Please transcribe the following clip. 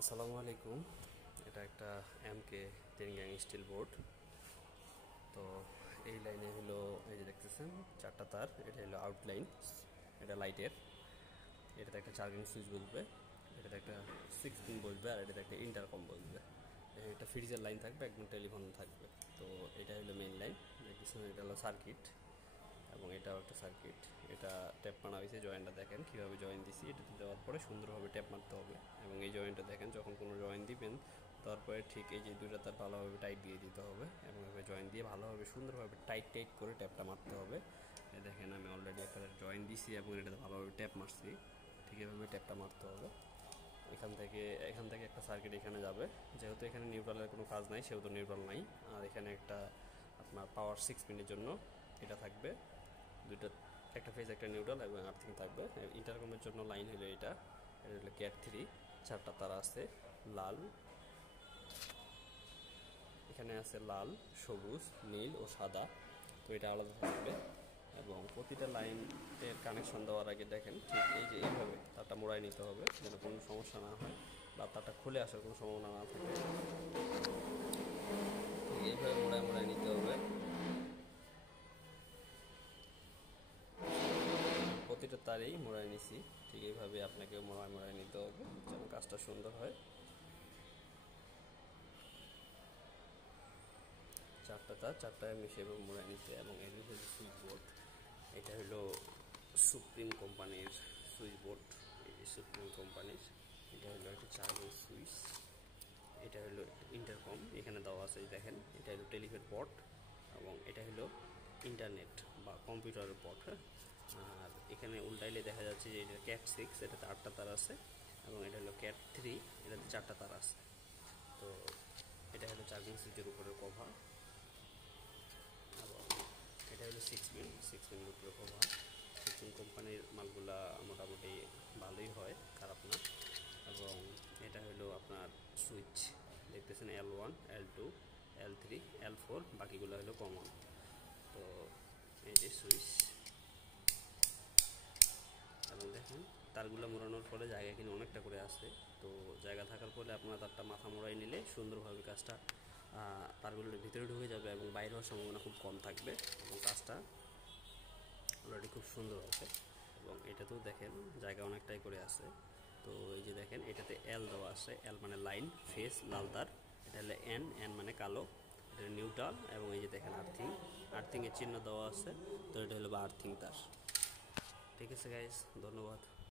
আসসালামু আলাইকুম। এটা একটা এমকে তেরিঙ্গাং স্টিল বোর্ড। তো এই লাইনে হলো, এই যে দেখতেছেন চারটা তার, এটা হলো আউটলাইন, এটা লাইটের। এটাতে একটা চার্জিং সুইচ বসবে, এটাতে একটা 6 পিন বসবে, আর এটাতে একটা ইন্টারকম বসবে। একটা ফ্রিজের লাইন থাকবে, একদম টেলিফোন থাকবে। তো এটা হলো মেইন লাইন, দেখতেছেন এটা হলো সার্কিট, এবং এটাও একটা সার্কিট। এটা ট্যাপ মারা হয়েছে, জয়েন্টটা দেখেন কীভাবে জয়েন দিছি। এটাতে দেওয়ার পরে সুন্দরভাবে ট্যাপ মারতে হবে, এবং এই জয়েন্টটা দেখেন যখন কোনো জয়েন দিবেন তারপরে ঠিক এই যে দুইটা তার ভালোভাবে টাইট দিয়ে দিতে হবে, এবং এভাবে জয়েন দিয়ে ভালোভাবে সুন্দরভাবে টাইট করে ট্যাপটা মারতে হবে। দেখেন আমি অলরেডি একটা জয়েন দিছি এবং এটাতে ভালোভাবে ট্যাপ মারছি, ঠিক এভাবে ট্যাপটা মারতে হবে। এখান থেকে একটা সার্কিট এখানে যাবে, যেহেতু এখানে নিউট্রালের কোনো কাজ নাই সেহেতু নিউট্রাল নাই। আর এখানে একটা আপনার পাওয়ার 6 পিনের জন্য এটা থাকবে, দুইটা, একটা ফেজ একটা নিউট্রাল এবং আর্থিং থাকবে। ইন্টারকমের জন্য লাইন হলো এটা হলো ক্যাট 3, চারটা তারা আছে লাল, এখানে আছে লাল, সবুজ, নীল ও সাদা। তো এটা আলাদা থাকবে, এবং প্রতিটা লাইনের কানেকশন দেওয়ার আগে দেখেন ঠিক এই যে এইভাবে তারটা মোড়ায় নিতে হবে, যেন কোনো সমস্যা না হয় বা তারটা খুলে আসার কোনো সম্ভাবনা না থাকে। এইভাবে মোড়ায় নিতে হবে, প্রতিটা তারেই মোড়ায় নিছি। ঠিক এইভাবে আপনাকে মোড়ায় নিতে হবে যেন কাজটা সুন্দর হয়। চারটা তার, চারটায় আমি সেভাবে মোড়ায় নিতে, এবং এর হলো সুইচ বোর্ড। এটা হলো সুপ্রিম কোম্পানির সুইচ বোর্ড, এই যে সুপ্রিম কোম্পানির। এটা হলো একটা চার্জিং সুইচ, এটা হলো ইন্টারকম, এখানে দেওয়া আছে দেখেন। এটা হলো টেলিফোন পোর্ট, এবং এটা হলো ইন্টারনেট বা কম্পিউটারের পোর্ট। আর এখানে উল্টাইলে দেখা যাচ্ছে যে এটা ক্যাট 6, এটাতে 8টা তার আছে, এবং এটা হলো ক্যাট 3, এটাতে 4টা তার আছে। তো এটা হলো চার্জিং সুইচের উপরের কভার, এবং এটা হলো 6 পিন উপরে কভার। সুপ্রিম কোম্পানির মালগুলা মোটামুটি ভালোই হয়, খারাপ না। এবং এটা হলো আপনার সুইচ, দেখতেছেন L1, L2, L3, L4, বাকিগুলো হলো কমন। তো এই যে সুইচ, এবং দেখেন তারগুলো মোড়ানোর ফলে জায়গা কিন্তু অনেকটা করে আসে। তো জায়গা থাকার ফলে আপনার তারটা মাথা মোড়াই নিলে সুন্দরভাবে কাজটা তারগুলোর ভিতরে ঢুকে যাবে, এবং বাইরে হওয়ার সম্ভাবনা খুব কম থাকবে, এবং কাজটা অলরেডি খুব সুন্দর আছে। এবং এটাতেও দেখেন জায়গা অনেকটাই করে আছে। তো এই যে দেখেন এটাতে এল দেওয়া আছে, এল মানে লাইন, ফেস লাল তার। এটা হলো এন, এন মানে কালো, এটা নিউট্রাল, এবং এই যে দেখেন আর্থিংয়ের চিহ্ন দেওয়া আছে। তো এটা হলো আর্থিং তার। ঠিক আছে গাইস, ধন্যবাদ।